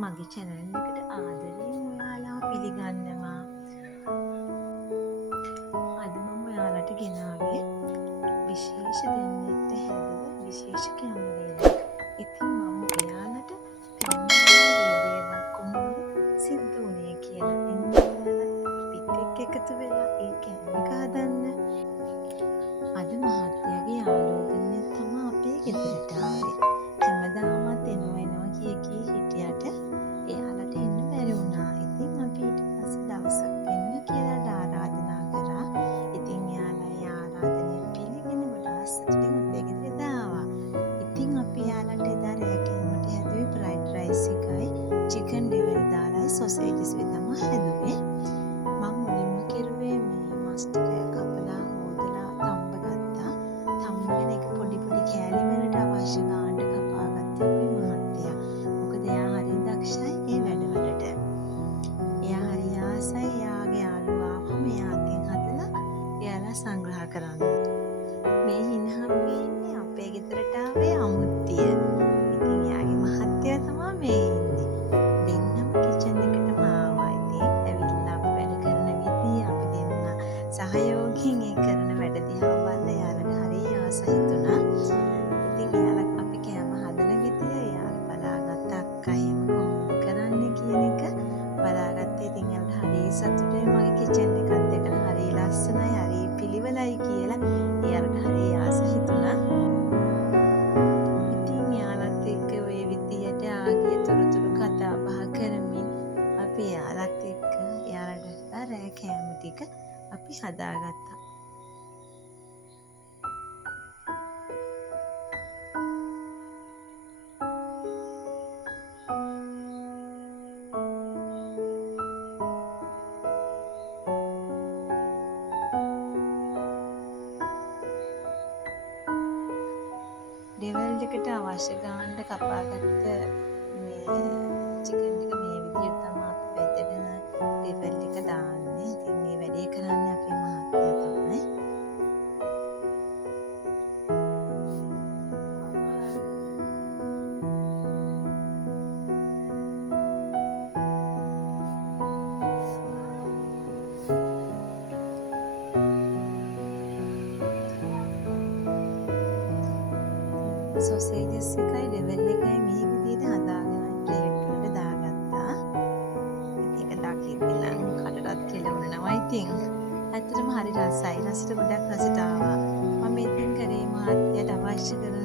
මගේ channel එකට ආදරයෙන් ඔයාලා පිළිගන්නවා. අද මම ඔයාලට ගෙනාවේ විශේෂ දෙන්නට හැදුව විශේෂ කැමරේලක්. ඉතින් මම ඔයාලට පෙන්වන්න දේවල් කොහොමද සිද්ධ වුණේ කියලා. පිට එකතු වෙලා ඒ කැම එක හදන්න. අද මහත්තයාගේ යාළුවෝ දෙන්නෙක් තමයි අපේ ගෙදරට ආවේ. හැමදාමත් එනවා කී හිටියට එයාලට එන්න බැරි වුණා. ඉතින් අපි ඊට පස්සේ දවසක් එන්න කියලා ආරාධනා කරා. ඉතින් එයාලා ඒ ආරාධනය පිළිගෙන වඩා සතුටින් අපේ ගෙදරට ආවා. ඉතින් අපි එයාලට එදා රෑ කෑමට හැදුවේ ෆ්‍රයිඩ් රයිස් එකයි චිකන් ලිවර් දාලයි සොසේජස් තමයි හැදුවේ. මම මුලින්ම කෙරුවේ මේ මස් ටික කපලා හොදලා තම්බ ගත්තා. තම්බගෙන ඒක පොඩි පොඩි කෑලි වලට අවශ්‍ය ගානට කපාගත්තා අපේ මහත්තයා. මොකද එයා හරි දක්ෂයි ඒ වැඩවලට. එයා හරි ආසයි එයාගේ යාළුවා ආවම එයා අතින් හදලා එයාලා සංග්‍රහ කරන්න. මේ හිනහම්ගේ ඉන්නේ අපේ ගෙදරට ආවේ අමුත්තිය. ඉතින් එයාගේ මහත්තයා තමයි මේ ඉන්නේ. දෙන්නම කිචන් එකටම ආවා. ඉතින් ඇවිල්ලා අපි වැඩ කරන විදිය අපි දෙන්න සහයෝගයෙන් ඒ කරන වැඩ දිහා බලලා එයාලට හරි ආස හිතුණා. ඉතින් එයාලා අපි කෑම හදන විදිය එයාලා බලාගත්ත අක්කා එහෙම කොහොමද කරන්නේ කියන එක බලාගත්තේ. ඉතින් එයාලට හරි සතුටුයි මගේ කිචන් එකත් එක්කලා හරි ලස්සනයි හරි පිළිවෙලයි කියලා එයාලට හරි ආස හිතුණා. ඉතින් එයාලත් එක්ක ওই විදියට ආගිය තොරතුරු කතා බහ කරමින් අපි එයාලත් එක්ක එයාලට රෑ කෑම ටික අපි හදාගත්තා. ඩෙවල් එකට අවශ්‍ය ගානට කපාගත්ත මේ චිකන් ටික මේ විදිහට තමයි අපි බෙදගෙන ඩෙවල් එක දාන්නේ. ඉතින් මේ වැඩේ කරන්නේ අපේ මහත්තයා තමයි. සොසේජස් එකයි ඩෙවල් එකයි මේ විදිහට හදාගෙන ප්ලේට් වලට දාගත්තා. ඉතින් ඒක දකිද්දි නම් කටටත් කෙලවුණනවා. ඉතින් ඇත්තටම හරි රසයි. රසට ගොඩක් රසට ආවා. මම ඉතින් කරේ මහත්තයාට අවශ්‍ය කරන